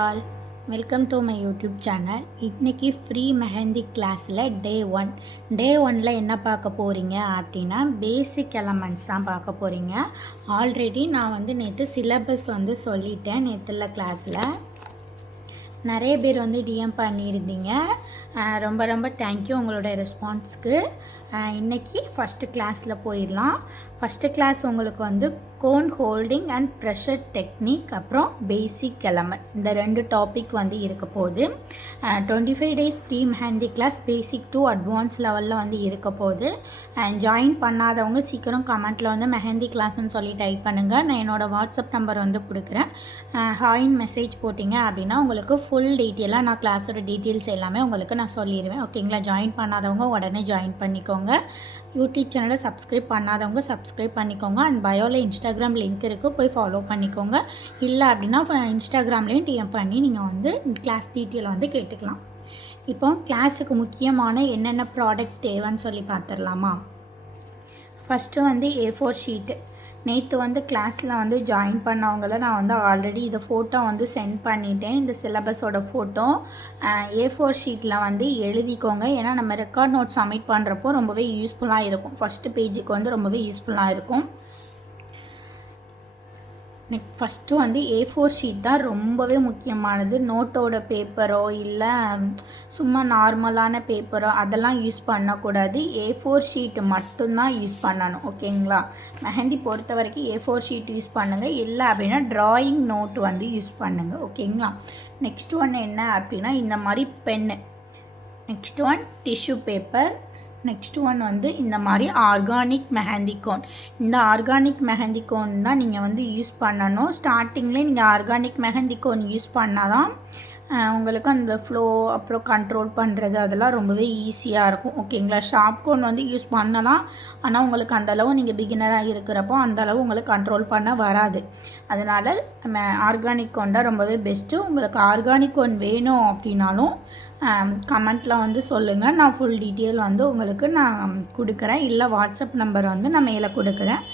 All welcome to my YouTube channel. இன்றைக்கி free mehndi கிளாஸில் டே ஒனில் என்ன பார்க்க போகிறீங்க அப்படின்னா பேசிக் எலமெண்ட்ஸ் தான் பார்க்க போகிறீங்க. ஆல்ரெடி நான் நேற்று சிலபஸ் சொல்லிட்டேன். நேற்றுல கிளாஸில் நிறைய பேர் டிஎம் பண்ணியிருந்தீங்க. ரொம்ப ரொம்ப தேங்க்யூ உங்களோட ரெஸ்பான்ஸ்க்கு. இன்றைக்கி ஃபஸ்ட்டு கிளாஸில் போயிடலாம். ஃபஸ்ட்டு கிளாஸ் உங்களுக்கு cone holding and pressure technique, அப்புறம் பேசிக் எலமெண்ட்ஸ், இந்த ரெண்டு டாபிக் இருக்க போகுது. 25 days free mehndi class basic to advance லெவலில் இருக்க போகுது. ஜாயின் பண்ணாதவங்க சீக்கிரம் கமெண்ட்டில் மெஹந்தி கிளாஸ்ன்னு சொல்லி டைப் பண்ணுங்கள். நான் என்னோடய வாட்ஸ்அப் நம்பர் கொடுக்குறேன். ஹாயின் மெசேஜ் போட்டிங்க அப்படின்னா உங்களுக்கு ஃபுல் டீட்டெயிலாக நான் கிளாஸோட டீட்டெயில்ஸ் எல்லாமே உங்களுக்கு நான் சொல்லிடுவேன். ஓகேங்களா? ஜாயின் பண்ணாதவங்க உடனே ஜாயின் பண்ணிக்கோங்க. யூடியூப் சேனலை சப்ஸ்கிரைப் பண்ணாதவங்க சப்ஸ்கிரைப் பண்ணிக்கோங்க. அண்ட் பயோவில் இன்ஸ்டாகிராம் லிங்க் இருக்குது, போய் ஃபாலோ பண்ணிக்கோங்க. இல்லை அப்படின்னா இன்ஸ்டாகிராம்லேயும் டிஎம் பண்ணி நீங்கள் கிளாஸ் டீட்டெயில் கேட்டுக்கலாம். இப்போ கிளாஸுக்கு முக்கியமான என்னென்ன ப்ராடக்ட் தேவைன்னு சொல்லி பார்த்துடலாமா? First A4 sheet. நேற்று கிளாஸில் ஜாயின் பண்ணவங்கள நான் ஆல்ரெடி இதை ஃபோட்டோ சென்ட் பண்ணிட்டேன். இந்த சிலபஸோட ஃபோட்டோ A4 ஷீட்டில் எழுதிக்கோங்க. ஏன்னா நம்ம ரெக்கார்ட் நோட் சப்மிட் பண்ணுறப்போ ரொம்பவே யூஸ்ஃபுல்லாக இருக்கும். ஃபஸ்ட்டு பேஜுக்கு ரொம்பவே யூஸ்ஃபுல்லாக இருக்கும். ஃபஸ்ட்டு A4 ஷீட் தான் ரொம்பவே முக்கியமானது. நோட்டோட பேப்பரோ இல்லை சும்மா நார்மலான பேப்பரோ அதெல்லாம் யூஸ் பண்ணக்கூடாது. A4 ஷீட்டு மட்டும்தான் யூஸ் பண்ணணும். ஓகேங்களா? மெஹந்தி பொறுத்த வரைக்கும் A4 ஷீட் யூஸ் பண்ணுங்கள். இல்லை அப்படின்னா ட்ராயிங் நோட்டு யூஸ் பண்ணுங்கள். ஓகேங்களா? நெக்ஸ்ட் ஒன் என்ன அப்படின்னா இந்த மாதிரி pen. Next one tissue paper. Next one இந்த மாதிரி ஆர்கானிக் மெஹந்தி கோன். இந்த ஆர்கானிக் மெஹந்தி கோன் தான் நீங்கள் யூஸ் பண்ணணும். ஸ்டார்டிங்லேயே நீங்கள் ஆர்கானிக் மெஹந்தி கோன் யூஸ் பண்ணால் தான் உங்களுக்கு அந்த ஃப்ளோ அப்புறம் கண்ட்ரோல் பண்ணுறது அதெல்லாம் ரொம்பவே ஈஸியாக இருக்கும். ஓகேங்களா? ஷார்ப் கோன் யூஸ் பண்ணலாம். ஆனால் உங்களுக்கு அந்தளவு நீங்கள் பிகினராக இருக்கிறப்போ அந்தளவு உங்களுக்கு கண்ட்ரோல் பண்ண வராது. அதனால் ஆர்கானிக் கோன் தான் ரொம்பவே பெஸ்ட்டு. உங்களுக்கு ஆர்கானிக் கோன் வேணும் அப்படின்னாலும் கமெண்ட்டில் சொல்லுங்கள். நான் ஃபுல் டீட்டெயில் உங்களுக்கு நான் கொடுக்குறேன். இல்லை வாட்ஸ்அப் நம்பர் நான் மேலே கொடுக்குறேன்.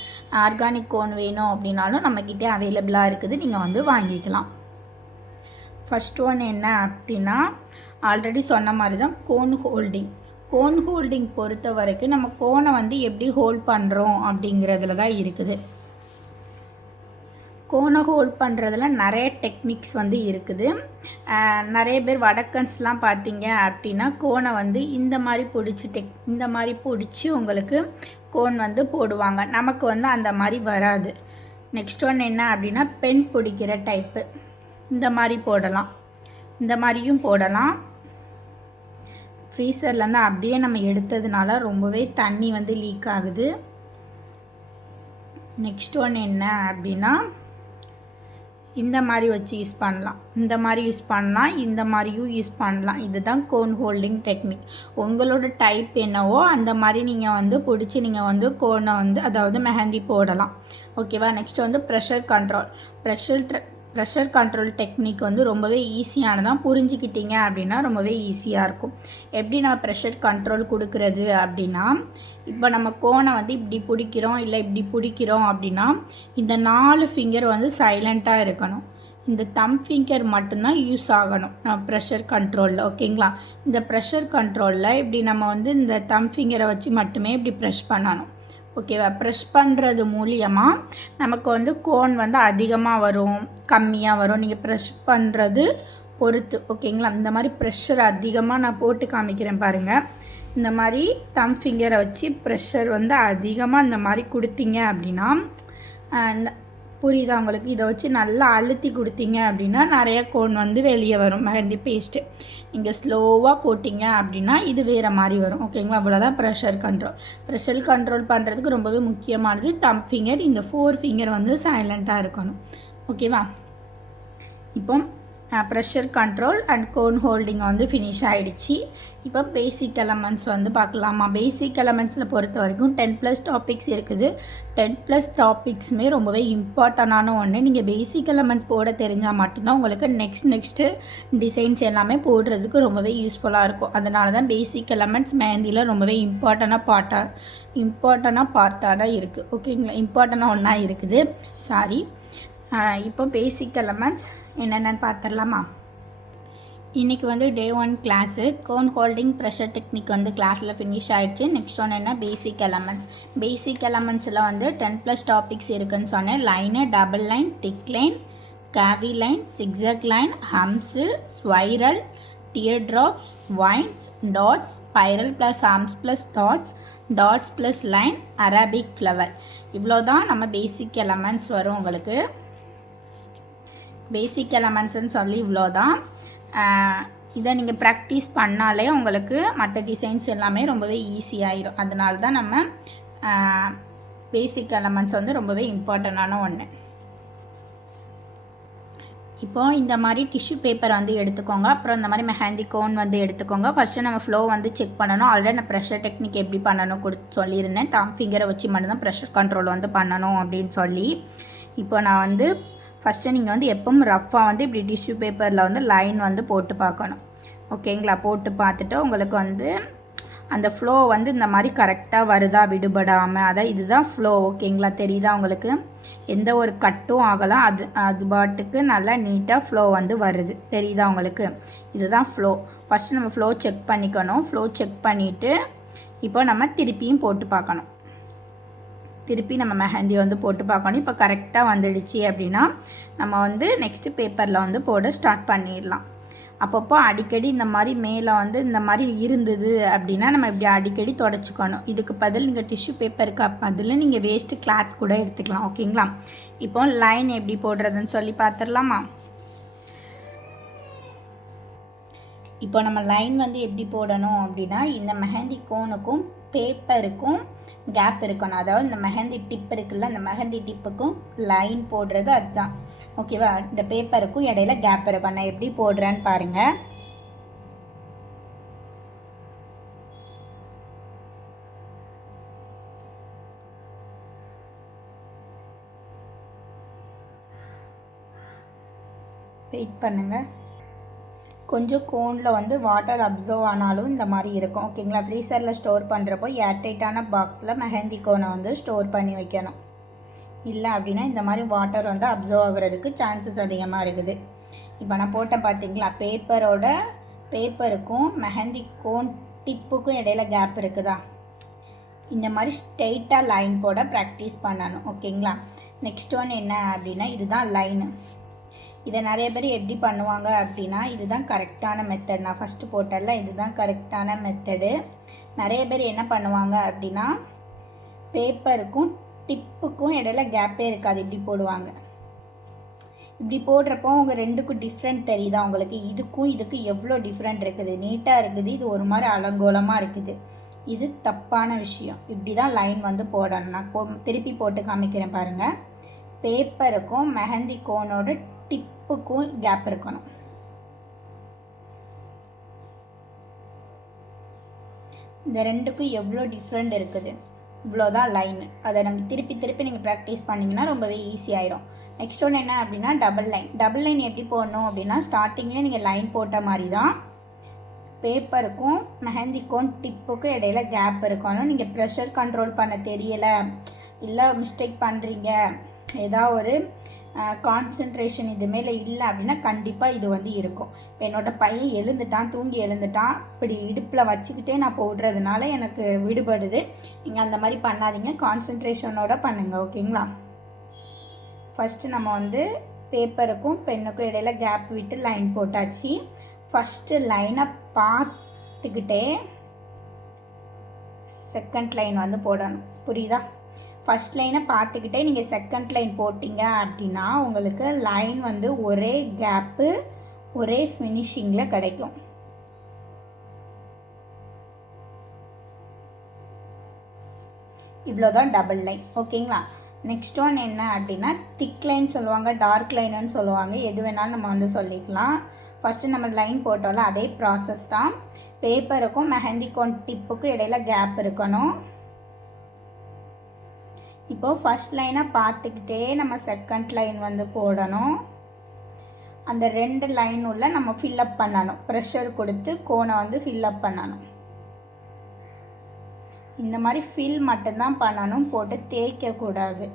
ஆர்கானிக் கோன் வேணும் அப்படின்னாலும் நம்மக்கிட்டே அவைலபிளாக இருக்குது. நீங்கள் வாங்கிக்கலாம். ஃபஸ்ட் ஒன் என்ன அப்படின்னா ஆல்ரெடி சொன்ன மாதிரி தான் கோன் ஹோல்டிங். கோன் ஹோல்டிங் பொறுத்த வரைக்கும் நம்ம கோனை எப்படி ஹோல்ட் பண்ணுறோம் அப்படிங்கிறதுல தான் இருக்குது. கோனை ஹோல்ட் பண்ணுறதுல நிறைய டெக்னிக்ஸ் இருக்குது. நிறைய பேர் வடக்கன்ஸ்லாம் பார்த்தீங்க அப்படின்னா கோனை இந்த மாதிரி இந்த மாதிரி பிடிச்சி உங்களுக்கு கோன் போடுவாங்க. நமக்கு அந்த மாதிரி வராது. நெக்ஸ்ட் ஒன் என்ன அப்படின்னா பென் பிடிக்கிற டைப்பு. இந்த மாதிரி போடலாம், இந்த மாதிரியும் போடலாம். ஃப்ரீசர்லேருந்து அப்படியே நம்ம எடுத்ததுனால ரொம்பவே தண்ணி லீக் ஆகுது. நெக்ஸ்ட் ஒன் என்ன அப்படின்னா இந்த மாதிரி வச்சு யூஸ் பண்ணலாம். இந்த மாதிரி யூஸ் பண்ணலாம், இந்த மாதிரியும் யூஸ் பண்ணலாம். இதுதான் கோன் ஹோல்டிங் டெக்னிக். உங்களோட டைப் என்னவோ அந்த மாதிரி நீங்கள் பிடிச்சி நீங்கள் கோனை அதாவது மெஹந்தி போடலாம். ஓகேவா? நெக்ஸ்ட் ப்ரெஷர் கண்ட்ரோல் டெக்னிக் ரொம்பவே ஈஸியானதான். புரிஞ்சுக்கிட்டீங்க அப்படின்னா ரொம்பவே ஈஸியாக இருக்கும். எப்படி நம்ம ப்ரெஷர் கண்ட்ரோல் கொடுக்குறது அப்படின்னா, இப்போ நம்ம கோனை இப்படி பிடிக்கிறோம் இல்லை இப்படி பிடிக்கிறோம் அப்படின்னா இந்த 4 ஃபிங்கர் சைலண்ட்டாக இருக்கணும். இந்த தம் ஃபிங்கர் மட்டும்தான் யூஸ் ஆகணும் நம்ம ப்ரெஷர் கண்ட்ரோலில். ஓகேங்களா? இந்த ப்ரெஷர் கண்ட்ரோலில் இப்படி நம்ம இந்த தம் ஃபிங்கரை வச்சு மட்டுமே இப்படி ப்ரெஷ் பண்ணணும். ஓகேவா? ப்ரெஷ் பண்ணுறது மூலியமாக நமக்கு கோன் அதிகமாக வரும், கம்மியாக வரும். நீங்கள் ப்ரெஷ் பண்ணுறது பொறுத்து. ஓகேங்களா? இந்த மாதிரி ப்ரெஷர் அதிகமாக நான் போட்டு காமிக்கிறேன் பாருங்கள். இந்த மாதிரி தம் ஃபிங்கரை வச்சு ப்ரெஷர் அதிகமாக இந்த மாதிரி கொடுத்தீங்க அப்படின்னா புரியுதா உங்களுக்கு? இதை வச்சு நல்லா அழுத்தி கொடுத்தீங்க அப்படின்னா நிறைய கோன் வெளியே வரும் மெஹந்தி பேஸ்ட்டு. நீங்கள் ஸ்லோவாக போட்டிங்க அப்படின்னா இது வேறு மாதிரி வரும். ஓகேங்களா? அவ்வளோதான் ப்ரெஷர் கண்ட்ரோல் பண்ணுறதுக்கு ரொம்பவே முக்கியமானது தம் ஃபிங்கர். இந்த 4 ஃபிங்கர் சைலண்ட்டாக இருக்கணும். ஓகேவா? இப்போ pressure control and cone holding finish ஆகிடுச்சு. இப்போ பேசிக் எலமெண்ட்ஸ் பார்க்கலாமா? பேசிக் எலமெண்ட்ஸில் பொறுத்த வரைக்கும் 10+ டாபிக்ஸ் இருக்குது. 10+ டாபிக்ஸுமே ரொம்பவே இம்பார்ட்டண்டான ஒன்று. நீங்கள் பேசிக் எலமெண்ட்ஸ் போட தெரிஞ்சால் மட்டும்தான் உங்களுக்கு நெக்ஸ்ட்டு டிசைன்ஸ் எல்லாமே போடுறதுக்கு ரொம்பவே யூஸ்ஃபுல்லாக இருக்கும். அதனால தான் பேசிக் எலமெண்ட்ஸ் மெஹந்தியில் ரொம்பவே இம்பார்ட்டண்டாக பார்ட்டாக தான் இருக்குது. ஓகேங்களா? இம்பார்ட்டண்டாக ஒன்றா இருக்குது. இப்போ பேசிக் எலமெண்ட்ஸ் என்னென்னு பார்த்துடலாமா? இன்றைக்கி வந்து day 1 class cone holding pressure technique வந்து கிளாஸில் ஃபினிஷ் ஆகிடுச்சு. நெக்ஸ்ட் ஒன்று என்ன, பேசிக் எலமெண்ட்ஸ். பேசிக் எலமெண்ட்ஸில் வந்து 10+ டாபிக்ஸ் இருக்குதுன்னு சொன்னேன். Line, double line, thick line, curvy line, zigzag line, humps, swirl, tear drops, vines, dots, spiral plus humps plus dots, dots plus line, Arabic flower. இவ்வளோ தான் நம்ம பேசிக் எலமெண்ட்ஸ் வரும் உங்களுக்கு. பேசிக் எலமெண்ட்ஸ்ன்னு சொல்லி இவ்வளோ தான். இதை நீங்கள் ப்ராக்டிஸ் பண்ணாலே உங்களுக்கு மற்ற டிசைன்ஸ் எல்லாமே ரொம்பவே ஈஸியாகிடும். அதனால தான் நம்ம பேசிக் எலமெண்ட்ஸ் வந்து ரொம்பவே இம்பார்ட்டண்டான ஒன்று. இப்போது இந்த மாதிரி டிஷ்யூ பேப்பர் வந்து எடுத்துக்கோங்க. அப்புறம் இந்த மாதிரி மெஹந்தி கோன் வந்து எடுத்துக்கோங்க. ஃபஸ்ட்டு நம்ம ஃப்ளோ வந்து செக் பண்ணணும். ஆல்ரெடி நான் ப்ரெஷர் டெக்னிக் எப்படி பண்ணணும் சொல்லியிருந்தேன். டாப் ஃபிங்கரை வச்சு மட்டும்தான் ப்ரெஷர் கண்ட்ரோல் வந்து பண்ணணும் அப்படின்னு சொல்லி. இப்போ நான் வந்து ஃபஸ்ட்டு நீங்கள் வந்து எப்பவும் ரஃப்பாக வந்து இப்படி டிஷ்யூ பேப்பரில் வந்து லைன் வந்து போட்டு பார்க்கணும். ஓகேங்களா? போட்டு பார்த்துட்டு உங்களுக்கு வந்து அந்த ஃப்ளோ வந்து இந்த மாதிரி கரெக்டாக வருதா விடுபடாமல், அதான் இதுதான் ஃப்ளோ. ஓகேங்களா? தெரியுதா உங்களுக்கு? எந்த ஒரு கட்டும் ஆகலாம். அது பாட்டுக்கு நல்லா நீட்டாக ஃப்ளோ வந்து வருது. தெரியுதா உங்களுக்கு? இதுதான் ஃப்ளோ. ஃபஸ்ட்டு நம்ம ஃப்ளோ செக் பண்ணிக்கணும். ஃப்ளோ செக் பண்ணிவிட்டு இப்போ நம்ம திருப்பியும் போட்டு பார்க்கணும். திருப்பி நம்ம மெஹந்தி வந்து போட்டு பார்க்கணும். இப்போ கரெக்டாக வந்துடுச்சு அப்படின்னா நம்ம வந்து நெக்ஸ்ட்டு பேப்பரில் வந்து போட ஸ்டார்ட் பண்ணிடலாம். அப்பப்போ அடிக்கடி இந்த மாதிரி மேலே வந்து இந்த மாதிரி இருந்தது அப்படின்னா நம்ம இப்படி அடிக்கடி தொடச்சிக்கணும். இதுக்கு பதில் நீங்கள் டிஷ்யூ பேப்பருக்கு பதில் நீங்கள் வேஸ்ட்டு கிளாத் கூட எடுத்துக்கலாம். ஓகேங்களா? இப்போ லைன் எப்படி போடுறதுன்னு சொல்லி பார்த்துடலாமா? இப்போ நம்ம லைன் வந்து எப்படி போடணும் அப்படின்னா, இந்த மெஹந்தி கோனுக்கும் பேப்பருக்கும் கேப் இருக்கணும். அதாவது இந்த மெஹந்தி டிப் இருக்குல்ல, இந்த மெஹந்தி டிப்புக்கும் லைன் போடுறது அதுதான். ஓகேவா? இந்த பேப்பருக்கும் இடையில கேப் இருக்கும். நான் எப்படி போடுறேன்னு பாருங்கள். வெயிட் பண்ணுங்கள். கொஞ்சம் கோனில் வந்து வாட்டர் அப்சர்வ் ஆனாலும் இந்த மாதிரி இருக்கும். ஓகேங்களா? ஃப்ரீசரில் ஸ்டோர் பண்ணுறப்போ ஏர்டைட்டான பாக்ஸில் மெஹந்தி கோனை வந்து ஸ்டோர் பண்ணி வைக்கணும். இல்லை அப்படின்னா இந்த மாதிரி வாட்டர் வந்து அப்சர்வ் ஆகுறதுக்கு சான்சஸ் அதிகமாக இருக்குது. இப்போ நான் போட்டேன் பார்த்தீங்களா? பேப்பருக்கும் மெஹந்தி கோன் டிப்புக்கும் இடையில கேப் இருக்குதா? இந்த மாதிரி ஸ்ட்ரெயிட்டாக லைன் போட ப்ராக்டிஸ் பண்ணணும். ஓகேங்களா? நெக்ஸ்ட் ஒன் என்ன அப்படின்னா, இதுதான் லைனு. இதை நிறைய பேர் எப்படி பண்ணுவாங்க அப்படின்னா, இதுதான் கரெக்டான மெத்தட். நான் ஃபஸ்ட்டு போட்டல இதுதான் கரெக்டான மெத்தடு. நிறைய பேர் என்ன பண்ணுவாங்க அப்படின்னா, பேப்பருக்கும் டிப்புக்கும் இடையில கேப்பே இருக்காது, இப்படி போடுவாங்க. இப்படி போடுறப்போ உங்கள் ரெண்டுக்கும் டிஃப்ரெண்ட் தெரியுதா உங்களுக்கு? இதுக்கும் எவ்வளோ டிஃப்ரெண்ட் இருக்குது. நீட்டாக இருக்குது, இது ஒரு மாதிரி அலங்கோலமாக இருக்குது. இது தப்பான விஷயம். இப்படி தான் லைன் வந்து போடணும். நான் திருப்பி போட்டு காமிக்கிறேன் பாருங்கள். பேப்பருக்கும் மெஹந்தி கோனோட டிப்புக்கும் கேப் இருக்கணும். இந்த ரெண்டுக்கும் எவ்வளோ டிஃப்ரெண்ட் இருக்குது. இவ்வளோதான் லைன். அதை நாங்கள் திருப்பி நீங்கள் ப்ராக்டிஸ் பண்ணிங்கன்னா ரொம்பவே ஈஸியாயிடும். நெக்ஸ்ட் ஒன்று என்ன அப்படின்னா, டபுள் லைன். டபுள் லைன் எப்படி போடணும் அப்படின்னா, ஸ்டார்டிங்லேயே நீங்கள் லைன் போட்ட மாதிரி தான் பேப்பருக்கும் மெஹந்திக்கும் டிப்புக்கும் இடையில கேப் இருக்கணும். நீங்கள் ப்ரெஷர் கண்ட்ரோல் பண்ண தெரியலை, இல்லை மிஸ்டேக் பண்ணுறீங்க, ஏதாவது ஒரு கான்சன்ட்ரேஷன் இது மேலே இல்லை அப்படின்னா கண்டிப்பாக இது வந்து இருக்கும். இப்போ என்னோடய பையன் தூங்கி எழுந்துட்டான், இப்படி இடுப்பில் வச்சுக்கிட்டே நான் போடுறதுனால எனக்கு விடுபடுது. நீங்கள் அந்த மாதிரி பண்ணாதீங்க, கான்சன்ட்ரேஷனோட பண்ணுங்கள். ஓகேங்களா? ஃபஸ்ட்டு நம்ம வந்து பேப்பருக்கும் பெண்ணுக்கும் இடையில கேப் விட்டு லைன் போட்டாச்சு. ஃபஸ்ட்டு லைனை பார்த்துக்கிட்டே செகண்ட் லைன் வந்து போடணும். புரியுதா? ஃபஸ்ட் லைனை பார்த்துக்கிட்டே நீங்கள் செகண்ட் லைன் போட்டிங்க அப்படின்னா உங்களுக்கு லைன் வந்து ஒரே கேப்பு ஒரே ஃபினிஷிங்கில் கிடைக்கும். இவ்வளோதான் டபுள் லைன். ஓகேங்களா? நெக்ஸ்ட் ஒன் என்ன அப்படின்னா, திக் லைன் சொல்லுவாங்க, டார்க் லைனுன்னு சொல்லுவாங்க. எது வேணாலும் நம்ம வந்து சொல்லிக்கலாம். ஃபஸ்ட்டு நம்ம லைன் போட்டோம்ல, அதே ப்ராசஸ் தான். பேப்பருக்கும் மெஹந்தி கோன் டிப்புக்கும் இடையில கேப் இருக்கணும். இப்போது ஃபஸ்ட் லைனை பார்த்துக்கிட்டே நம்ம செகண்ட் லைன் வந்து போடணும். அந்த 2 லைன் உள்ள நம்ம ஃபில்லப் பண்ணணும். ப்ரெஷர் கொடுத்து கோனை வந்து ஃபில்லப் பண்ணணும். இந்த மாதிரி ஃபில் மட்டும்தான் பண்ணணும், போட்டு தேய்க்கக்கூடாது.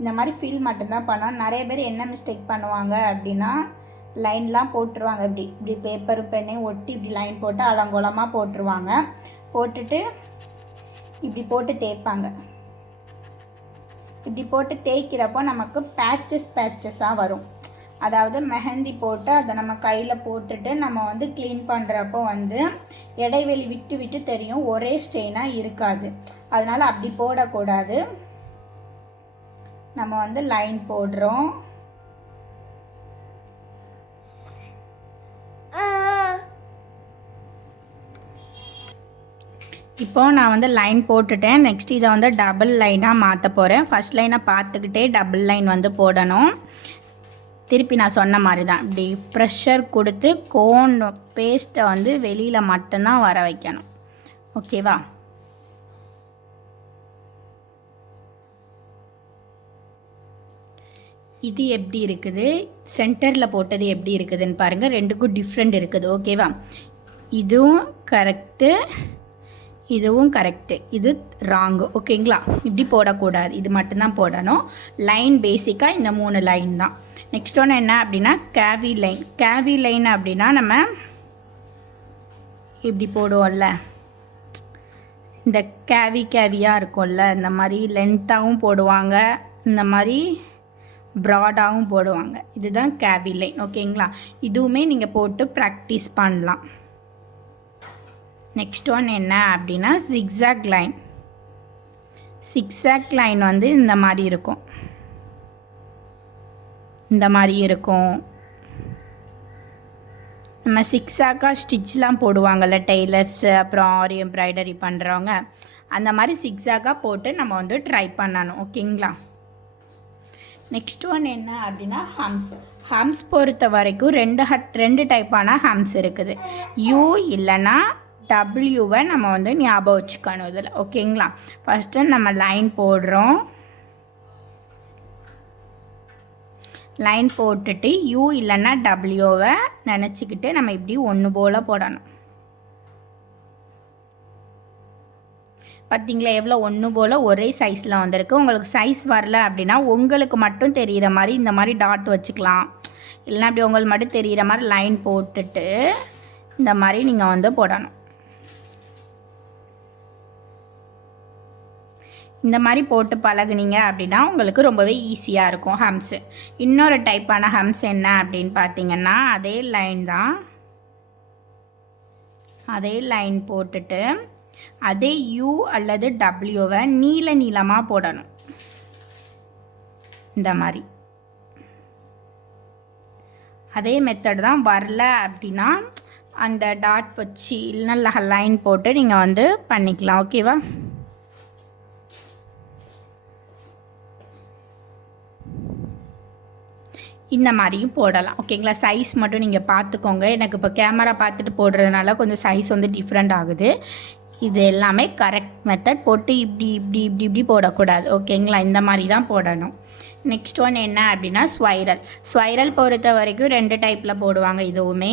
இந்த மாதிரி ஃபில் மட்டும்தான் பண்ணோம். நிறைய பேர் என்ன மிஸ்டேக் பண்ணுவாங்க அப்படின்னா லைன்லாம் போட்டுருவாங்க. இப்படி பேப்பர் பெண்ணையும் ஒட்டி இப்படி லைன் போட்டு அலங்கோலமாக போட்டுருவாங்க. போட்டுட்டு இப்படி போட்டு தேய்ப்பாங்க. இப்படி போட்டு தேய்க்கிறப்போ நமக்கு பேச்சஸாக வரும். அதாவது மெஹந்தி போட்டு அதை நம்ம கையில் போட்டுட்டு நம்ம வந்து க்ளீன் பண்ணுறப்போ வந்து இடைவெளி விட்டு விட்டு தெரியும், ஒரே ஸ்டெயினாக இருக்காது. அதனால் அப்படி போடக்கூடாது. நம்ம வந்து லைன் போடுறோம். இப்போது நான் வந்து லைன் போட்டுட்டேன். நெக்ஸ்ட் இதை வந்து டபுள் லைனாக மாற்ற போகிறேன். ஃபஸ்ட் லைனை பார்த்துக்கிட்டே டபுள் லைன் வந்து போடணும். திருப்பி நான் சொன்ன மாதிரி தான் இப்படி ப்ரெஷர் கொடுத்து கோன் பேஸ்ட்டை வந்து வெளியில் மட்டும்தான் வர வைக்கணும். ஓகேவா? இது எப்படி இருக்குது, சென்டரில் போட்டது எப்படி இருக்குதுன்னு பாருங்கள். ரெண்டுக்கும் டிஃப்ரெண்ட் இருக்குது. ஓகேவா? இதுவும் கரெக்டு, இதுவும் கரெக்டு, இது ராங்கு. ஓகேங்களா? இப்படி போடக்கூடாது, இது மட்டும்தான் போடணும். லைன் பேசிக்காக இந்த 3 லைன் தான். நெக்ஸ்ட் ஒன்று என்ன அப்படின்னா கேவி லைன். கேவி லைன் அப்படின்னா நம்ம இப்படி போடுவோம்ல, இந்த கேவியாக இருக்கும்ல, இந்த மாதிரி லென்த்தாகவும் போடுவாங்க, இந்த மாதிரி ப்ராடாகவும் போடுவாங்க. இதுதான் கேவி லைன். ஓகேங்களா? இதுவுமே நீங்கள் போட்டு ப்ராக்டிஸ் பண்ணலாம். நெக்ஸ்ட் ஒன் என்ன அப்படின்னா ஜிக்ஸாக் லைன். ஜிக்ஸாக் லைன் வந்து இந்த மாதிரி இருக்கும், இந்த மாதிரி இருக்கும். நம்ம சிக்ஸாக்காக ஸ்டிச்லாம் போடுவாங்கள்ல டெய்லர்ஸு, அப்புறம் ஆரி எம்ப்ராய்டரி பண்ணுறவங்க, அந்த மாதிரி சிக்ஸாக்காக போட்டு நம்ம வந்து ட்ரை பண்ணணும். ஓகேங்களா? நெக்ஸ்ட் ஒன் என்ன அப்படின்னா ஹம்ஸ். ஹம்ஸ் பொறுத்த வரைக்கும் ரெண்டு டைப்பான ஹம்ஸ் இருக்குது. யூ இல்லைன்னா டபிள்யூவை நம்ம வந்து ஞாபகம் வச்சுக்கணும் இதில். ஓகேங்களா? ஃபஸ்ட்டு நம்ம லைன் போடுறோம். லைன் போட்டுட்டு யூ இல்லைன்னா டபிள்யூவை நினச்சிக்கிட்டு நம்ம இப்படி ஒன்று போல் போடணும். பார்த்தீங்களா எவ்வளோ ஒன்று போல் ஒரே சைஸில் வந்திருக்கு. உங்களுக்கு சைஸ் வரல அப்படின்னா உங்களுக்கு மட்டும் தெரிகிற மாதிரி இந்த மாதிரி டாட் வச்சுக்கலாம். இல்லைன்னா அப்படி உங்களுக்கு மட்டும் தெரிகிற மாதிரி லைன் போட்டுட்டு இந்த மாதிரி நீங்கள் வந்து போடணும். இந்த மாதிரி போட்டு பழகுனீங்க அப்படின்னா உங்களுக்கு ரொம்பவே ஈஸியாக இருக்கும் ஹம்ஸு. இன்னொரு டைப்பான ஹம்ஸ் என்ன அப்படின்னு பார்த்தீங்கன்னா அதே லைன் தான். அதே லைன் போட்டுட்டு அதே யூ அல்லது டபிள்யூவை நீளமாக போடணும். இந்த மாதிரி அதே மெத்தட் தான். வரல அப்படின்னா அந்த டாட் வச்சு இல்லைன்னா லைன் போட்டு நீங்கள் வந்து பண்ணிக்கலாம். ஓகேவா? இந்த மாதிரியும் போடலாம். ஓகேங்களா? சைஸ் மட்டும் நீங்கள் பார்த்துக்கோங்க. எனக்கு இப்போ கேமரா பார்த்துட்டு போடுறதுனால கொஞ்சம் சைஸ் வந்து டிஃப்ரெண்ட் ஆகுது. இது எல்லாமே கரெக்ட் மெத்தட். போட்டு இப்படி இப்படி இப்படி இப்படி போடக்கூடாது. ஓகேங்களா? இந்த மாதிரி தான் போடணும். நெக்ஸ்ட் ஒன் என்ன அப்படின்னா ஸ்வைரல். ஸ்வைரல் பொறுத்த வரைக்கும் 2 டைப்பில் போடுவாங்க. இதுவுமே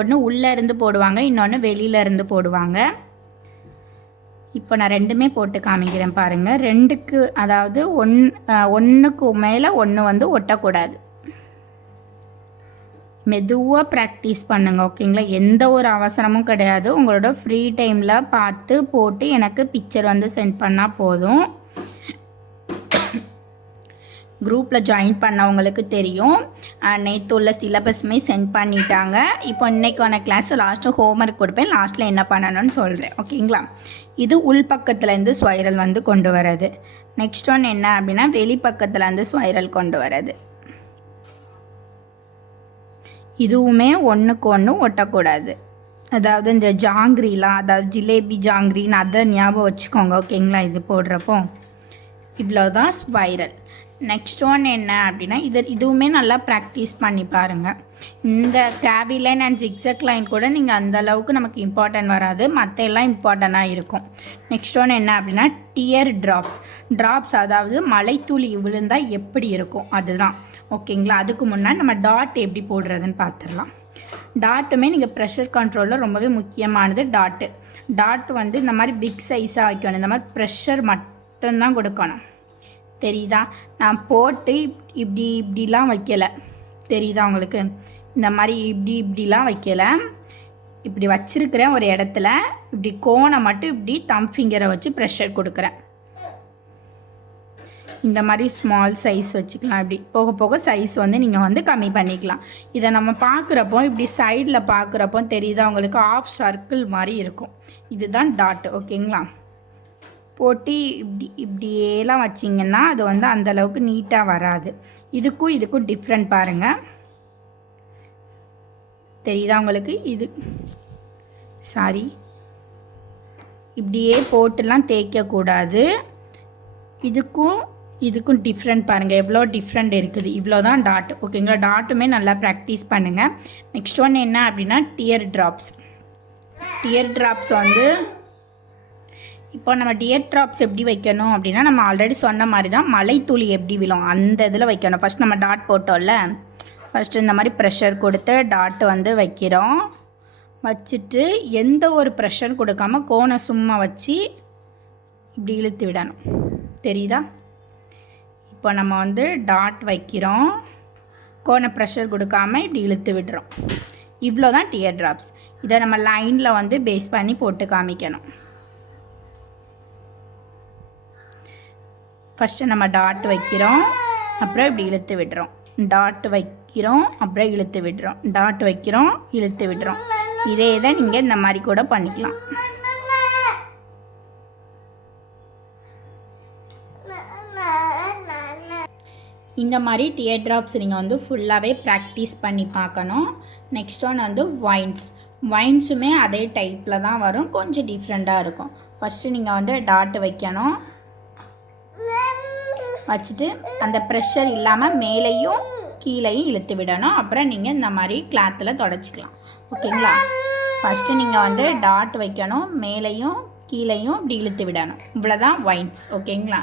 ஒன்று உள்ளே இருந்து போடுவாங்க, இன்னொன்று வெளியிலேருந்து போடுவாங்க. இப்போ நான் ரெண்டுமே போட்டு காமிக்கிறேன் பாருங்கள். ரெண்டுக்கு அதாவது ஒன்றுக்கு மேலே ஒன்று வந்து ஒட்டக்கூடாது. மெதுவாக ப்ராக்டிஸ் பண்ணுங்க. ஓகேங்களா? எந்த ஒரு அவசரமும் கிடையாது. உங்களோட ஃப்ரீ டைமில் பார்த்து போட்டு எனக்கு பிக்சர் வந்து சென்ட் பண்ணால் போதும். குரூப்பில் ஜாயின் பண்ணவங்களுக்கு தெரியும். நேற்று உள்ள சிலபஸுமே சென்ட் பண்ணிட்டாங்க. இப்போ இன்றைக்கான கிளாஸ் லாஸ்ட்டு ஹோம்ஒர்க் கொடுப்பேன். லாஸ்ட்டில் என்ன பண்ணணும்னு சொல்கிறேன். ஓகேங்களா? இது உள்பக்கத்துலேருந்து ஸ்வைரல் வந்து கொண்டு வர்றது. நெக்ஸ்ட் ஒன் என்ன அப்படின்னா வெளிப்பக்கத்துலேருந்து ஸ்வைரல் கொண்டு வர்றது. இதுவுமே ஒன்றுக்கு ஒன்று ஒட்டக்கூடாது. அதாவது இந்த ஜாங்கிரிலாம், அதாவது ஜிலேபி ஜாங்கிரின்னு அதை ஞாபகம் வச்சுக்கோங்க. ஓகேங்களா? இது போடுறப்போ இவ்வளோதான் ஸ்வைரல். நெக்ஸ்ட் ஒன் என்ன அப்படின்னா இதுவுமே நல்லா ப்ராக்டிஸ் பண்ணி பாருங்கள். இந்த wavy line and zigzag line கூட நீங்கள் அந்தளவுக்கு நமக்கு இம்பார்ட்டன்ட் வராது, மற்ற எல்லாம் இம்பார்ட்டண்ட்டாக இருக்கும். நெக்ஸ்ட் ஒன் என்ன அப்படின்னா டியர் ட்ராப்ஸ், அதாவது மலைத்துளி விழுந்தால் எப்படி இருக்கும் அதுதான். ஓகேங்களா? அதுக்கு முன்னாடி நம்ம டாட் எப்படி போடுறதுன்னு பார்த்துடலாம். டாட்டுமே நீங்கள் ப்ரெஷர் கண்ட்ரோலில் ரொம்பவே முக்கியமானது டாட் வந்து இந்த மாதிரி பிக் சைஸாக வைக்கணும். இந்த மாதிரி ப்ரெஷர் மட்டும்தான் கொடுக்கணும். தெரியுதா? நான் போட்டு இப்படிலாம் வைக்கலை. தெரியுதா உங்களுக்கு? இந்த மாதிரி இப்படிலாம் வைக்கலை. இப்படி வச்சிருக்கிறேன் ஒரு இடத்துல. இப்படி கோனை மட்டும் இப்படி தம் ஃபிங்கரை வச்சு ப்ரெஷர் கொடுக்குறேன். இந்த மாதிரி ஸ்மால் சைஸ் வச்சுக்கலாம். இப்படி போக போக சைஸ் வந்து நீங்கள் வந்து கம்மி பண்ணிக்கலாம். இதை நம்ம பார்க்குறப்போ இப்படி சைடில் பார்க்குறப்போ தெரியுதா உங்களுக்கு? ஆஃப் சர்க்கிள் மாதிரி இருக்கும். இதுதான் டாட். ஓகேங்களா? போட்டு இப்படியெல்லாம் வச்சிங்கன்னா அது வந்து அந்தளவுக்கு நீட்டாக வராது. இதுக்கும் டிஃப்ரெண்ட் பாருங்கள். தெரியுதா உங்களுக்கு? இது சாரி, இப்படியே போட்டுலாம் தேய்க்கக்கூடாது. இதுக்கும் டிஃப்ரெண்ட் பாருங்கள், எவ்வளோ டிஃப்ரெண்ட் இருக்குது. இவ்வளோ தான் டாட். ஓகேங்களா? டாட்டுமே நல்லா ப்ராக்டிஸ் பண்ணுங்கள். நெக்ஸ்ட் ஒன் என்ன அப்படின்னா டியர் ட்ராப்ஸ். டியர் ட்ராப்ஸ் வந்து இப்போ நம்ம டியர் ட்ராப்ஸ் எப்படி வைக்கணும் அப்படின்னா, நம்ம ஆல்ரெடி சொன்ன மாதிரி தான் மலைத்துளி எப்படி விழும் அந்த இதில் வைக்கணும். ஃபஸ்ட் நம்ம டாட் போட்டோம்ல, ஃபஸ்ட்டு இந்த மாதிரி ப்ரெஷர் கொடுத்து டாட் வந்து வைக்கிறோம். வச்சுட்டு எந்த ஒரு ப்ரெஷர் கொடுக்காம கோனை சும்மா வச்சு இப்படி இழுத்து விடணும். தெரியுதா? இப்போ நம்ம வந்து டாட் வைக்கிறோம், கோனை ப்ரெஷர் கொடுக்காம இப்படி இழுத்து விடுறோம். இவ்வளோ தான் டியர் ட்ராப்ஸ். இதை நம்ம லைனில் வந்து பேஸ் பண்ணி போட்டு காமிக்கணும். ஃபஸ்ட்டு நம்ம டாட் வைக்கிறோம், அப்புறம் இப்படி இழுத்து விடுறோம். டாட் வைக்கிறோம், அப்புறம் இழுத்து விடுறோம். டாட் வைக்கிறோம், இழுத்து விடுறோம். இதே தான் நீங்கள் இந்த மாதிரி கூட பண்ணிக்கலாம். இந்த மாதிரி டியர் ட்ராப்ஸ் நீங்கள் வந்து ஃபுல்லாகவே ப்ராக்டிஸ் பண்ணி பார்க்கணும். நெக்ஸ்ட் ஒன் வந்து வைன்ஸுமே அதே டைப்பில் தான் வரும், கொஞ்சம் டிஃப்ரெண்ட்டாக இருக்கும். ஃபஸ்ட்டு நீங்கள் வந்து டாட் வைக்கணும். வச்சுட்டு அந்த ப்ரெஷர் இல்லாமல் மேலேயும் கீழேயும் இழுத்து விடணும். அப்புறம் நீங்கள் இந்த மாதிரி கிளாத்தில் தொடச்சிக்கலாம். ஓகேங்களா? ஃபஸ்ட்டு நீங்கள் வந்து டாட் வைக்கணும், மேலேயும் கீழேயும் இப்படி இழுத்து விடணும். இவ்வளோதான் வைன்ஸ். ஓகேங்களா?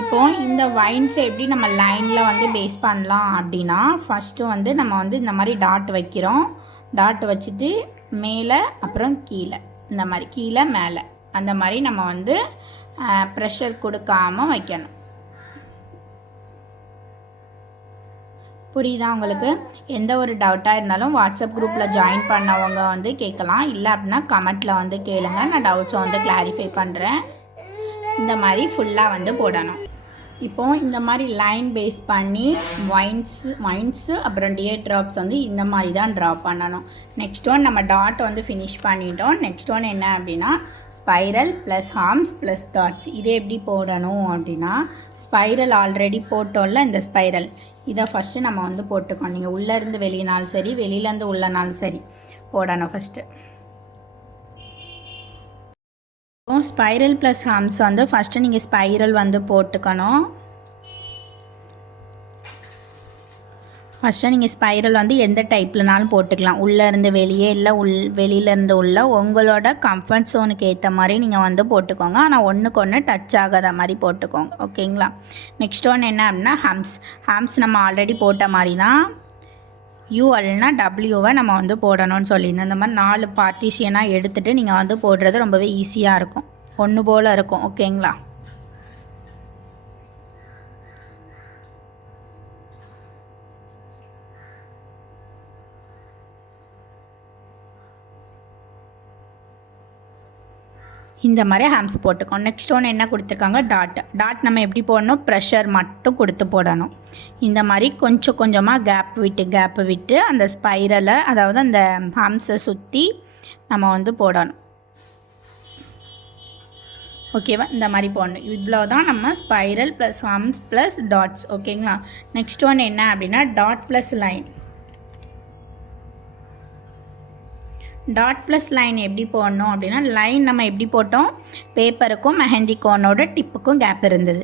இப்போது இந்த வைன்ஸை எப்படி நம்ம லைனில் வந்து பேஸ் பண்ணலாம் அப்படின்னா, ஃபஸ்ட்டு வந்து நம்ம வந்து இந்த மாதிரி டாட் வைக்கிறோம். டாட் வச்சுட்டு மேலே அப்புறம் கீழே, இந்த மாதிரி கீழே மேலே அந்த மாதிரி நம்ம வந்து ப்ரெஷர் கொடுக்காமல் வைக்கணும். புரியுதா உங்களுக்கு? எந்த ஒரு டவுட்டாக இருந்தாலும் வாட்ஸ்அப் குரூப்பில் ஜாயின் பண்ணவங்க வந்து கேட்கலாம். இல்லை அப்படின்னா கமெண்ட்டில் வந்து கேளுங்க, நான் டவுட்ஸை வந்து கிளாரிஃபை பண்ணுறேன். இந்த மாதிரி ஃபுல்லாக வந்து போடணும். இப்போது இந்த மாதிரி லைன் பேஸ் பண்ணி வைன்ஸு அப்புறம் டியர் ட்ராப்ஸ் வந்து இந்த மாதிரி தான் ட்ரா பண்ணணும். நெக்ஸ்ட் ஒன் நம்ம டாட் வந்து ஃபினிஷ் பண்ணிட்டோம். நெக்ஸ்ட் ஒன் என்ன அப்படின்னா spiral plus harms plus dots. இது எப்படி போடணும் அப்படின்னா, ஸ்பைரல் ஆல்ரெடி போட்டோம்ல, இந்த ஸ்பைரல் இதை ஃபஸ்ட்டு நம்ம வந்து போட்டுக்கோம். நீங்கள் உள்ளேருந்து வெளியினாலும் சரி, வெளியிலேருந்து உள்ளனாலும் சரி போடணும். ஃபஸ்ட்டு ஸ்பைரல் ப்ளஸ் ஹார்ம்ஸ் வந்து ஃபஸ்ட்டு நீங்கள் ஸ்பைரல் வந்து போட்டுக்கணும். ஃபஸ்ட்டு நீங்கள் ஸ்பைரல் வந்து எந்த டைப்லனாலும் போட்டுக்கலாம். உள்ளேருந்து வெளியே, இல்லை வெளியிலேருந்து உள்ள, உங்களோட கம்ஃபர்ட் ஜோனுக்கு ஏற்ற மாதிரி நீங்கள் வந்து போட்டுக்கோங்க. ஆனால் ஒன்றுக்கு ஒன்று டச் ஆகாத மாதிரி போட்டுக்கோங்க. ஓகேங்களா? நெக்ஸ்ட் ஒன் என்ன அப்படின்னா ஹாம்ஸ் நம்ம ஆல்ரெடி போட்ட மாதிரி தான். யூ அல்லனா டபிள்யூவை நம்ம வந்து போடணும்னு சொல்லியிருந்தோம். இந்த மாதிரி 4 பார்ட்டிஷியனாக எடுத்துகிட்டு நீங்கள் வந்து போடுறது ரொம்பவே ஈஸியாக இருக்கும், ஒன்று போல் இருக்கும். ஓகேங்களா? இந்த மாதிரி ஹாம்ஸ் போட்டுக்கோம். நெக்ஸ்ட் ஒன்று என்ன கொடுத்துருக்காங்க, டாட் நம்ம எப்படி போடணும், ப்ரெஷர் மட்டும் கொடுத்து போடணும். இந்த மாதிரி கொஞ்சம் கொஞ்சமாக கேப் விட்டு அந்த ஸ்பைரலை, அதாவது அந்த ஹாம்ஸை சுற்றி நம்ம வந்து போடணும். ஓகேவா? இந்த மாதிரி போடணும். இவ்வளோ தான் நம்ம spiral plus hams plus dots. ஓகேங்களா? நெக்ஸ்ட் ஒன் என்ன அப்படின்னா dot plus line. Dot plus line எப்படி போடணும் அப்படின்னா, லைன் நம்ம எப்படி போட்டோம், பேப்பருக்கும் மெஹந்தி கோனோட டிப்புக்கும் கேப் இருந்தது,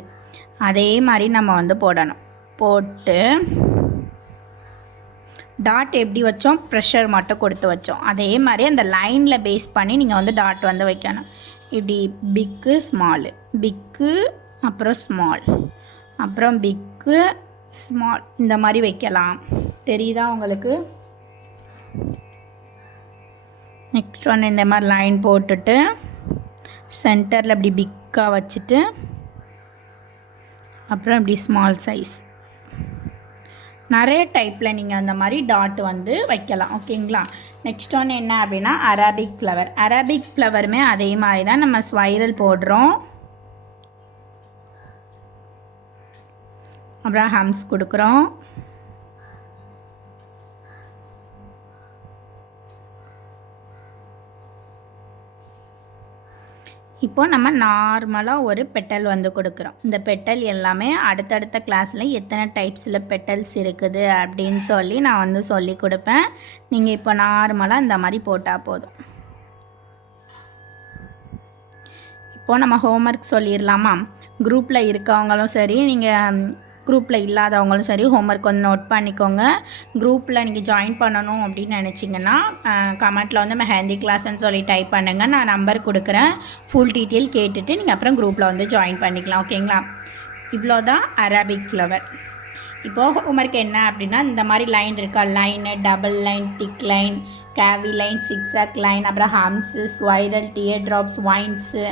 அதே மாதிரி நம்ம வந்து போடணும். போட்டு டாட் எப்படி வச்சோம், ப்ரெஷர் மட்டும் கொடுத்து வச்சோம், அதே மாதிரி அந்த லைனில் பேஸ் பண்ணி நீங்கள் வந்து டாட் வந்து வைக்கணும். இப்படி பிக்கு ஸ்மாலு, பிக்கு அப்புறம் ஸ்மால், அப்புறம் பிக்கு ஸ்மால், இந்த மாதிரி வைக்கலாம். தெரியுதா உங்களுக்கு? நெக்ஸ்ட் ஒன்று இந்த மாதிரி லைன் போட்டுட்டு சென்டரில் அப்படி பிக்காக வச்சுட்டு அப்புறம் இப்படி ஸ்மால் சைஸ். நிறைய டைப்பில் நீங்கள் அந்த மாதிரி டாட் வந்து வைக்கலாம். ஓகேங்களா. நெக்ஸ்ட் ஒன்று என்ன அப்படின்னா அரபிக் ஃப்ளவர். அரபிக் ஃப்ளவருமே அதே மாதிரி தான் நம்ம ஸ்வைரல் போடுறோம். அப்புறம் ஹம்ஸ் கொடுக்குறோம். இப்போ நம்ம நார்மலாக ஒரு பெட்டல் வந்து கொடுக்குறோம். இந்த பெட்டல் எல்லாமே அடுத்தடுத்த கிளாஸில் எத்தனை டைப்ஸில் பெட்டல்ஸ் இருக்குது அப்படின்னு சொல்லி நான் வந்து சொல்லி கொடுப்பேன். நீங்கள் இப்போ நார்மலாக இந்த மாதிரி போட்டால் போதும். இப்போது நம்ம ஹோம்ஒர்க் சொல்லிடலாமா? குரூப்பில் இருக்கவங்களும் சரி, நீங்கள் குரூப்பில் இல்லாதவங்களும் சரி ஹோம்ஒர்க் வந்து நோட் பண்ணிக்கோங்க. குரூப்பில் நீங்கள் ஜாயின் பண்ணணும் அப்படின்னு நினச்சிங்கன்னா கமெண்ட்டில் வந்து மெஹந்தி கிளாஸ்ன்னு சொல்லி டைப் பண்ணுங்கள். நான் நம்பர் கொடுக்குறேன். ஃபுல் டீட்டெயில் கேட்டுட்டு நீங்கள் அப்புறம் குரூப்பில் வந்து ஜாயின் பண்ணிக்கலாம். ஓகேங்களா. இவ்வளோ தான் அரபிக் ஃப்ளவர். இப்போது ஹோம்ஒர்க் என்ன அப்படின்னா இந்த மாதிரி லைன் இருக்கா, line, double line, thick line, curvy line, zigzag line, அப்புறம் humps, swirl, tear drops, vines,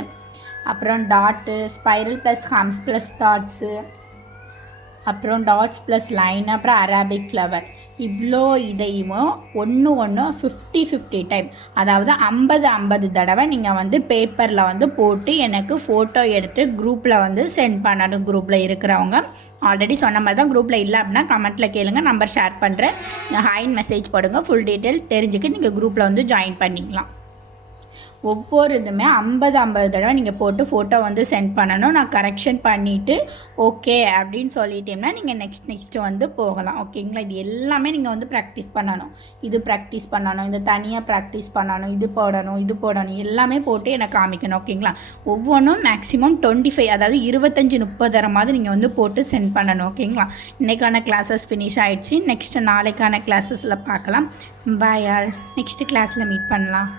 அப்புறம் dot, spiral plus humps plus dots, அப்புறம் டாட்ஸ் ப்ளஸ் லைன், அப்புறம் அரபிக் ஃப்ளவர். இவ்வளோ இதையும் ஒன்று 50 டைம், அதாவது 50 தடவை நீங்கள் வந்து பேப்பரில் வந்து போட்டு எனக்கு ஃபோட்டோ எடுத்து குரூப்பில் வந்து சென்ட் பண்ணணும். குரூப்பில் இருக்கிறவங்க ஆல்ரெடி சொன்ன மாதிரி தான். குரூப்பில் இல்லை அப்படின்னா கமெண்ட்டில் கேளுங்க, நம்பர் ஷேர் பண்ணுறேன், ஹாய்ன்னு மெசேஜ் போடுங்க. ஃபுல் டீட்டெயில் தெரிஞ்சுக்க நீங்கள் குரூப்பில் வந்து ஜாயின் பண்ணிக்கலாம். ஒவ்வொரு இதுவுமே 50 தடவை நீங்கள் போட்டு ஃபோட்டோ வந்து சென்ட் பண்ணணும். நான் கரெக்ஷன் பண்ணிவிட்டு ஓகே அப்படின்னு சொல்லிட்டேன்னா நீங்கள் நெக்ஸ்ட்டு வந்து போகலாம். ஓகேங்களா. இது எல்லாமே நீங்கள் வந்து ப்ராக்டிஸ் பண்ணணும். இது ப்ராக்டிஸ் பண்ணணும், இது தனியாக ப்ராக்டிஸ் பண்ணணும், இது போடணும் எல்லாமே போட்டு எனக்கு காமிக்கணும். ஓகேங்களா. ஒவ்வொன்றும் மேக்ஸிமம் 25, அதாவது 25-30 தடவை நீங்கள் வந்து போட்டு சென்ட் பண்ணணும். ஓகேங்களா. இன்றைக்கான கிளாஸஸ் ஃபினிஷ் ஆகிடுச்சு. நெக்ஸ்ட்டு நாளைக்கான கிளாஸஸில் பார்க்கலாம். Bye all. நெக்ஸ்ட்டு கிளாஸில் மீட் பண்ணலாம்.